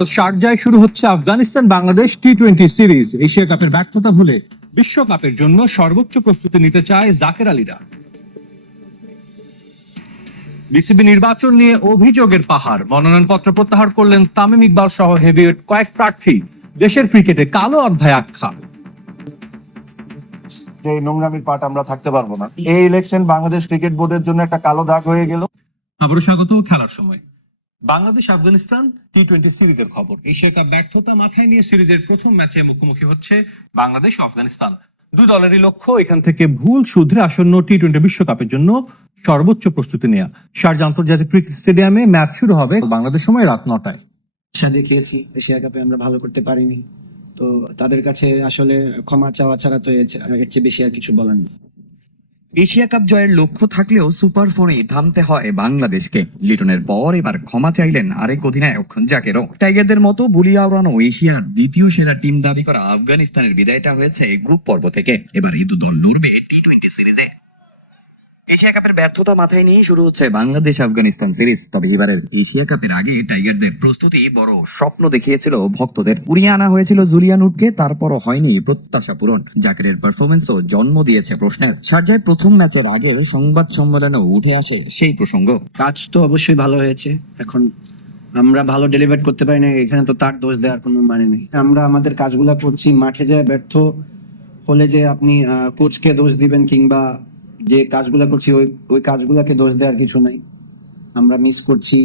শারজায় শুরু হচ্ছে Afghanistan Bangladesh T twenty series Asia কাপের ব্যর্থতা ভুলে বিশ্বকাপের জন্য সর্বোচ্চ প্রস্তুতি নিতে চায় জাকের আলীরা। বিসিবি নির্বাচন নিয়ে অভিযোগের পাহাড়। মনোনয়নপত্র প্রত্যাহার করলেন তামিম ইকবাল সহ হেভিওয়েট কয়েক প্রার্থী। দেশের ক্রিকেটে কালো অধ্যায় আখ্যা। যে নোংরামির পার্ট আমরা থাকতে পারব না। এই ইলেকশন বাংলাদেশ ক্রিকেট বোর্ডের জন্য একটা কালো দাগ হয়ে গেল। আবারও স্বাগত খেলার সময়। বাংলাদেশ আফগানিস্তান টি টোয়েন্টি সিরিজের খবর। এশিয়া কাপ ব্যর্থতা মাথায় নিয়ে সিরিজের প্রথম ম্যাচে মুখোমুখি হচ্ছে বাংলাদেশ আফগানিস্তান। দুই দলেরই লক্ষ্য এখান থেকে ভুল শুধরে আসন্ন টি টোয়েন্টি বিশ্বকাপের জন্য সর্বোচ্চ প্রস্তুতি নেওয়া শারজা আন্তর্জাতিক ক্রিকেট স্টেডিয়ামে ম্যাচ শুরু হবে বাংলাদেশ সময় রাত নটায়। আশা দেখিয়েছি, এশিয়া কাপে আমরা ভালো করতে পারিনি। তো তাদের কাছে আসলে ক্ষমা চাওয়া ছাড়া তো এর চেয়ে বেশি আর কিছু বলার নেই। এশিয়া কাপ জয়ের লক্ষ্য থাকলেও সুপার ফোরে থামতে হয় বাংলাদেশকে। লিটনের পর এবার ক্ষমা চাইলেন আরেক অধিনায়ক, জাকেরও। টাইগারদের মতো বুলিয়া উড়ানো এশিয়ার দ্বিতীয় সেরা টিম দাবি করা আফগানিস্তানের বিদায়টা হয়েছে গ্রুপ পর্ব থেকে। এবার এই দল লড়বে টি টোয়েন্টি সিরিজে এশিয়া কাপের ব্যর্থতা মাথায় নিয়ে শুরু হচ্ছে বাংলাদেশ আফগানিস্তান সিরিজ। তবে এবারের এশিয়া কাপের আগে টাইগারদের প্রস্তুতি বড় স্বপ্ন দেখিয়েছিল ভক্তদের। উড়িয়ে আনা হয়েছিল জুলিয়ানুটকে তারপরও হয়নি প্রত্যাশা পূরণ। জাকিরের পারফরমেন্সও জন্ম দিয়েছে প্রশ্নের। সার্জায় প্রথম ম্যাচের আগের সংবাদ সম্মেলনে উঠে আসে সেই প্রসঙ্গ। কাজ তো অবশ্যই ভালো হয়েছে। এখন আমরা ভালো ডেলিভার করতে পারি না এখানে তো তার দোষ দেওয়ার কোনো মানে নেই। আমরা আমাদের কাজগুলা করছি, মাঠে যায় ব্যর্থ হলে যে আপনি কোচকে দোষ দিবেন কিংবা যে কাজগুলা করছি ওই ওই কাজগুলাকে দোষ দেওয়ার কিছু নাই। আমরা মিস করছি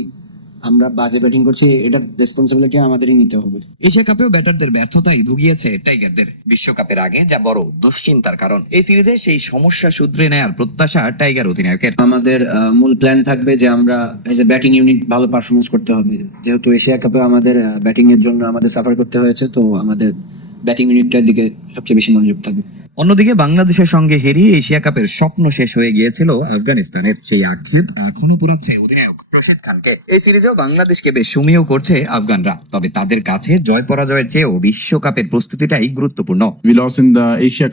আমরা বাজে ব্যাটিং করছি এটা রেসপন্সিবিলিটি আমাদেরই নিতে হবে। এশিয়া কাপেও ব্যাটারদের ব্যর্থতাই ভুগিয়েছে টাইগারদের। বিশ্বকাপের আগে যা বড় দুশ্চিন্তার কারণ এই সিরিজে সেই সমস্যা শুধরে নেয়ার প্রত্যাশা টাইগার অধিনায়কের। আমাদের মূল প্ল্যান থাকবে যে আমরা এজ এ ব্যাটিং ইউনিট ভালো পারফরমেন্স করতে হবে। যেহেতু এশিয়া কাপে আমাদের ব্যাটিং এর জন্য আমাদের সাফার করতে হয়েছে তো আমাদের ব্যাটিং ইউনিটটার দিকে সবচেয়ে বেশি মনোযোগ থাকবে অন্যদিকে বাংলাদেশের সঙ্গে হেরিয়ে এশিয়া কাপের স্বপ্ন শেষ হয়ে গিয়েছিল আফগানিস্তানের সেই আক্ষেপ এখনও পুরাচ্ছে অধিনায়ক রশিদ খানকে। এই সিরিজেও বাংলাদেশকে বেশ সমীহ করছে আফগানরা। তবে তাদের কাছে জয় পরাজয়ের চেয়েও বিশ্বকাপের প্রস্তুতিটাই গুরুত্বপূর্ণ.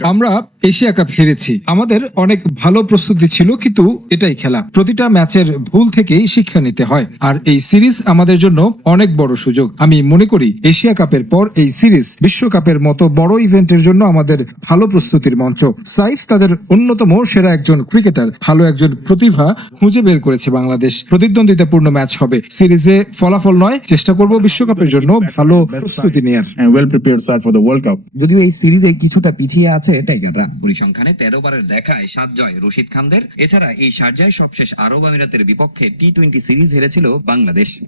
আমরা এশিয়া কাপ হেরেছি। আমাদের অনেক ভালো প্রস্তুতি ছিল কিন্তু এটাই খেলা। প্রতিটা ম্যাচের ভুল থেকেই শিক্ষা নিতে হয়। আর এই সিরিজ আমাদের জন্য অনেক বড় সুযোগ। আমি মনে করি এশিয়া কাপের পর এই সিরিজ বিশ্বকাপের মতো বড় ইভেন্টের জন্য আমাদের ভালো প্রস্তুতির মঞ্চ। সাইফ তাদের অন্যতম সেরা একজন ক্রিকেটার। ভালো একজন প্রতিভা খুঁজে বের করেছে বাংলাদেশ। প্রতিদ্বন্দ্বিতাপূর্ণ ম্যাচ হবে। সিরিজে ফলাফল নয় চেষ্টা করব বিশ্বকাপের জন্য ভালো প্রস্তুতি নেয়ার। And well prepared side for the World Cup. যদিও এই সিরিজে কিছুটা পিছিয়ে আছে টাইগাররা। পরিসংখ্যানে তেরো বারের দেখায় সাত জয় রশিদ খানদের। এছাড়া এই সার্জায় সবশেষ আরব আমিরাতের বিপক্ষে টি টোয়েন্টি সিরিজ হেরেছিল বাংলাদেশ।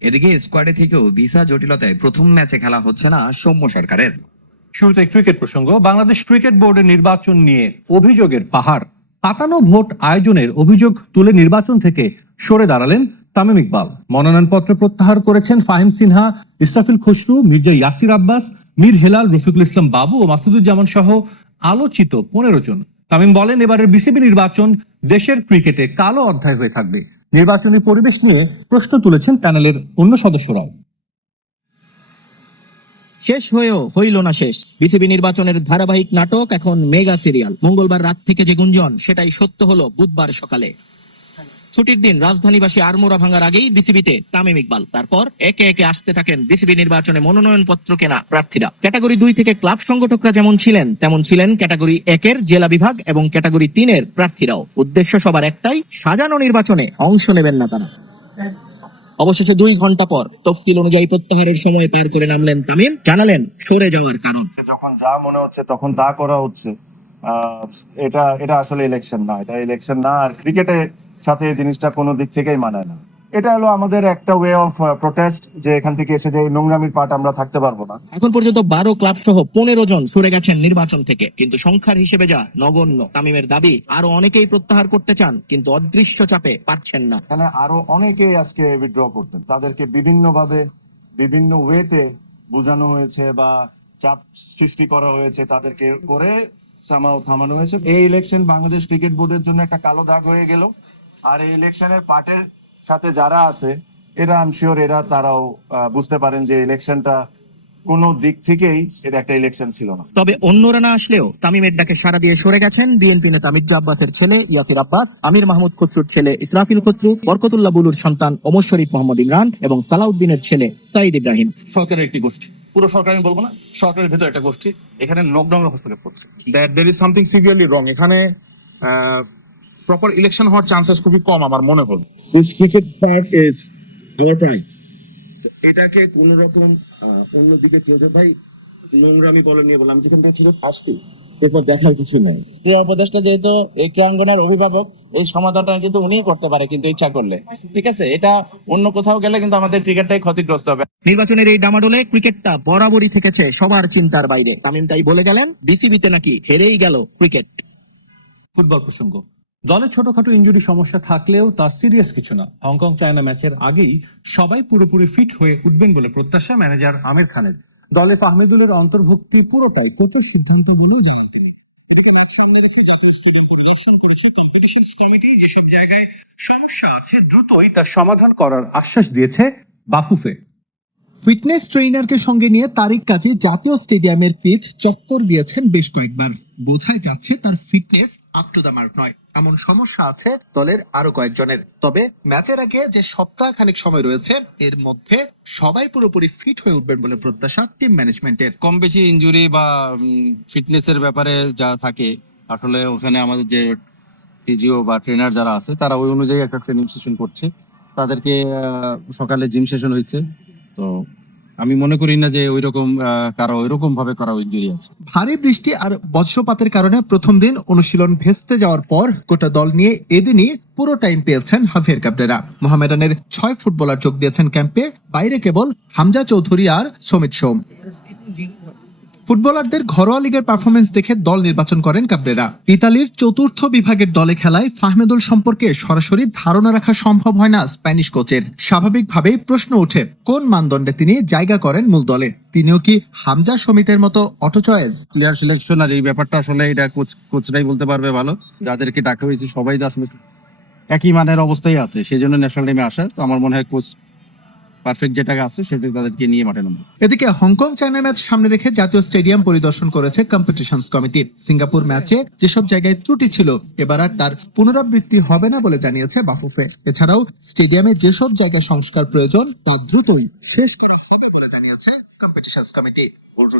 এদিকে স্কোয়াডে থেকেও ভিসা জটিলতায় প্রথম ম্যাচে খেলা হচ্ছে না সৌম্য সরকারের। শুরুতে ক্রিকেট প্রসঙ্গ। বাংলাদেশ ক্রিকেট বোর্ডের নির্বাচন নিয়ে অভিযোগের পাহাড়। পাতানো ভোট আয়োজনের অভিযোগ তুলে নির্বাচন থেকে সরে দাঁড়ালেন তামিম ইকবাল। মনোনয়নপত্র প্রত্যাহার করেছেন ফাহিম সিনহা, ইসরাফিল খসরু, মির্জা ইয়াসির আব্বাস, মীর হেলাল, রফিকুল ইসলাম বাবু ও মাসুদুজ্জামান সহ আলোচিত পনেরো জন। তামিম বলেন, এবারের বিসিবি নির্বাচন দেশের ক্রিকেটে কালো অধ্যায় হয়ে থাকবে। নির্বাচনী পরিবেশ নিয়ে প্রশ্ন তুলেছেন প্যানেলের অন্য সদস্যরাও। শেষ হয়েও হইল না শেষ। বিসিবি নির্বাচনের ধারাবাহিক নাটক এখন মেগা সিরিয়াল। মঙ্গলবার রাত থেকে যে গুঞ্জন, সেটাই সত্য হলো বুধবার সকালে। ছুটির দিন রাজধানীবাসী আরমোরা ভাঙার আগেই বিসিবিতে তামিম ইকবাল। তারপর একে একে আসতে থাকেন বিসিবি নির্বাচনে মনোনয়ন পত্র কেনা প্রার্থীরা। ক্যাটাগরি দুই থেকে ক্লাব সংগঠকরা যেমন ছিলেন, তেমন ছিলেন ক্যাটাগরি একের জেলা বিভাগ এবং ক্যাটাগরি তিনের প্রার্থীরাও। উদ্দেশ্য সবার একটাই, সাজানো নির্বাচনে অংশ নেবেন না তারা। অবশেষে দুই ঘণ্টা পর তফসিল অনুযায়ী প্রত্যাহারের সময় পার করে নামলেন তামিম। জানালেন, সরে যাওয়ার কারণ। যখন যা মনে হচ্ছে, তখন তা করা হচ্ছে। এটা এটা আসলে ইলেকশন না। এটা ইলেকশন না, আর ক্রিকেটের সাথে এই জিনিসটা কোনো দিক থেকেই মানায় না। এটা হলো আমাদের একটা ওয়ে অফ প্রোটেস্ট যে এখান থেকে এসে যে নোংরামির পার্ট আমরা থাকতে পারব না। এখন পর্যন্ত বারো ক্লাব সহ পনেরো জন সরে গেছেন নির্বাচন থেকে। কিন্তু সংখ্যার হিসেবে যা নগণ্য। তামিমের দাবি আরও অনেকেই প্রত্যাহার করতে চান কিন্তু অদৃশ্য চাপে পারছেন না। এখানে আরও অনেকেই আজকে উইথড্র করতেন। তাদেরকে বিভিন্ন ভাবে বিভিন্ন ওয়েতে বোঝানো হয়েছে বা চাপ সৃষ্টি করা হয়েছে তাদেরকে করে সামাও থামানো হয়েছে। এই ইলেকশন বাংলাদেশ ক্রিকেট বোর্ডের জন্য একটা কালো দাগ হয়ে গেল। আর এই ইলেকশনের পার্টের সাথে যারা আছে এরা আই শিওর এরা তারাও আহ, বুঝতে পারেন যে ইলেকশনটা কোনো দিক থেকেই এটা একটা ইলেকশন ছিল না। তবে অন্যরা না আসলেও তামিমের ডাকে সারা দিয়ে সরে গেছেন বিএনপি নেতা মির্জা আব্বাসের ছেলে ইয়াসির আব্বাস আমির মাহমুদ খসরুর ছেলে ইসরাফিল খসরু বরকতুল্লাহ বুলুর সন্তান ওমর শরীফ মোহাম্মদ ইমরান এবং সালাউদ্দিনের ছেলে সাইদ ইব্রাহিম। সরকারের একটি গোষ্ঠী। পুরো সরকার আমি বলব না সরকারের ভেতর একটা গোষ্ঠী এখানে নকডাউন হস্তক্ষেপ করছে। That there is something severely wrong এখানে প্রপার ইলেকশন হওয়ার চান্সেস খুবই কম আমার মনে হল। This cricket park is our pride এটাকে কোন রকম অন্যদিকে চলতে ভাই নোংরামি বলে নিয়ে বললাম যেখানে তার ছেলে ফার্স্ট এরপর দেখার কিছু নেই। ক্রীড়া উপদেষ্টা যেহেতু এই ক্রীড়াঙ্গনের অভিভাবক এই সমাধানটা কিন্তু উনিই করতে পারে কিন্তু ইচ্ছা করলে। ঠিক আছে এটা অন্য কোথাও গেলে কিন্তু আমাদের ক্রিকেটটাই ক্ষতিগ্রস্ত হবে। নির্বাচনের এই ডামাডোলে ক্রিকেটটা বরাবরই থেকেছে সবার চিন্তার বাইরে। তামিম তাই বলে গেলেন বিসিবিতে নাকি হেরেই গেল ক্রিকেট। ফুটবল প্রসঙ্গ। দলে ছোটখাটো ইনজুরি সমস্যা থাকলেও তা সিরিয়াস কিছু না। হংকং চায়না ম্যাচের আগেই সবাই পুরোপুরি ফিট হয়ে উঠবেন বলে প্রত্যাশা ম্যানেজার আমির খানের। দলে ফাহমিদুলের অন্তর্ভুক্তি পুরোটাই চতুর সিদ্ধান্ত বলেও জানান তিনি। সামনে রেখে জাতীয় স্টেডিয়াম পরিদর্শন করেছে কম্পিটিশনস কমিটি যেসব জায়গায় সমস্যা আছে, দ্রুতই তার সমাধান করার আশ্বাস দিয়েছে বাফুফে। ফিটনেস ট্রেইনারকে সঙ্গে নিয়ে তারিক কাজী জাতীয় স্টেডিয়ামের পিচ চক্কর দিয়েছেন বেশ কয়েকবার। বোঝাই যাচ্ছে তার fitness up to the mark নয়। এমন সমস্যা আছে দলের আরও কয়েকজনের। তবে ম্যাচের আগে যে সপ্তাহ খানিক সময় রয়েছে, এর মধ্যে সবাই পুরোপুরি ফিট হয়ে উঠবেন বলে প্রত্যাশা টিম ম্যানেজমেন্টের কম বেশি ইনজুরি বা ফিটনেসের ব্যাপারে যা থাকে, আসলে ওখানে আমাদের যে ফিজিও বা ট্রেনার যারা আছে, তারা ওই অনুযায়ী একটা ট্রেনিং সেশন করছে। তাদেরকে সকালে জিম সেশন হয়েছে। তো আমি মনে করি না যে ওই রকম কারও ওই রকম ভাবে করা ইঞ্জুরি আছে। ভারী বৃষ্টি আর বজ্রপাতের কারণে প্রথম দিন অনুশীলন ভেস্তে যাওয়ার পর গোটা দল নিয়ে এদিনই পুরো টাইম পেয়েছেন হাফের ক্যাপ্টেরা মোহামেডানের ছয় ফুটবলার যোগ দিয়েছেন ক্যাম্পে, বাইরে কেবল হামজা চৌধুরী আর সমিত সোম। ফুটবলারদের ঘরোয়া লিগের পারফরমেন্স দেখে দল নির্বাচন করেন কাবরেরা। ইতালির চতুর্থ বিভাগের দলে খেলায় ফাহমেদুল সম্পর্কে সরাসরি ধারণা রাখা সম্ভব হয় না স্প্যানিশ কোচের। স্বাভাবিকভাবেই প্রশ্ন ওঠে, কোন মানদণ্ডে তিনি জায়গা করেন মূল দলে? তিনিও কি হামজা সমিতের মতো অটো চয়েস? প্লেয়ার সিলেকশন আর এই ব্যাপারটা আসলে এটা কোচ, কোচরাই বলতে পারবে ভালো। যাদেরকে ডাকা হয়েছে সবাই আসলে একই মানের অবস্থায় আছে সেই জন্য ন্যাশনাল টিমে আসা। তো আমার মনে হয় কোচ পারফেক্ট যেটা আছে সেটা তাদেরকে নিয়ে মাঠে নামবে। এদিকে হংকং চায়না ম্যাচ সামনে রেখে জাতীয় স্টেডিয়াম পরিদর্শন করেছে কম্পিটিশনস কমিটি সিঙ্গাপুর ম্যাচে যেসব জায়গায় ত্রুটি ছিল এবার আর তার পুনরাবৃত্তি হবে না বলে জানিয়েছে বাফুফে। এছাড়াও স্টেডিয়ামে যেসব জায়গায় সংস্কার প্রয়োজন তা দ্রুতই শেষ করা হবে বলে জানিয়েছে কম্পিটিশনস কমিটি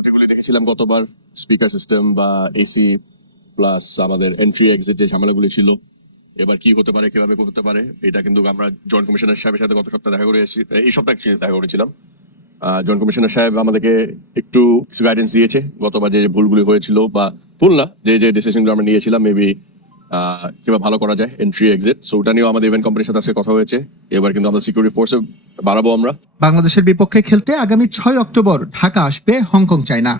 যেগুলি দেখেছিলাম গতবার স্পিকার সিস্টেম বা এসি প্লাস আমাদের এন্ট্রি এক্সিট যে ঝামেলাগুলি ছিল। এবার কি হতে পারে, কীভাবে হতে পারে, এটা কিন্তু আমরা জয়েন্ট কমিশনার সাহেবের সাথে গত সপ্তাহে দেখা করে এসেছি। এই সপ্তাহে দেখা করেছিলাম। জয়েন্ট কমিশনার সাহেব আমাদেরকে একটু কিছু গাইডেন্স দিয়েছে। গতবার যে ভুলগুলি হয়েছিল বা ভুল না, যে যে ডিসিশনগুলো আমরা নিয়েছিলাম মেবি কীভাবে ভালো করা যায় এন্ট্রি এক্সিট সো ওটা নিয়েও আমাদের ইভেন্ট কোম্পানির সাথে আজকে কথা হয়েছে। এবার কিন্তু আমাদের সিকিউরিটি ফোর্সে বাড়াবো আমরা। বাংলাদেশের বিপক্ষে খেলতে আগামী ছয় অক্টোবর ঢাকা আসবে হংকং চায়না